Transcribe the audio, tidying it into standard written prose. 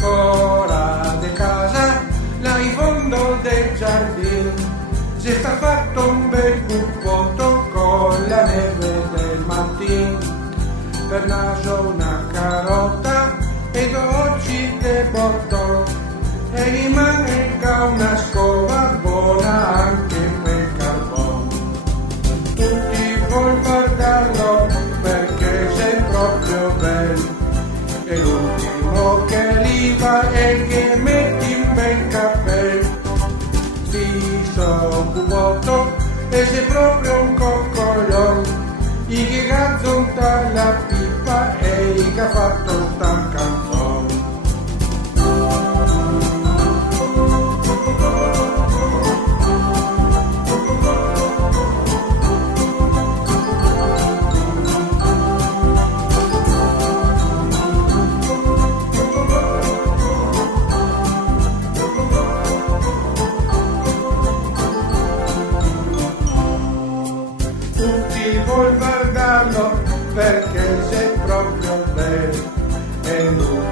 Ora de casa, là in fondo del giardino, si sta fatto un bel cuppotto con la neve del mattino. Per naso una carota e dolci de bottò, e rimane una scopa buona anche per carbone. Tutti vuol guardarlo perché sei proprio bello, e l'ultimo che arriva è il che metti un bel cappello. Visto un cubotto e sei proprio un coccoglione, i che gazzonta la pipa e i che ha fatto sta canzone. Tutti vuol guardarlo perché sei proprio bello, e lui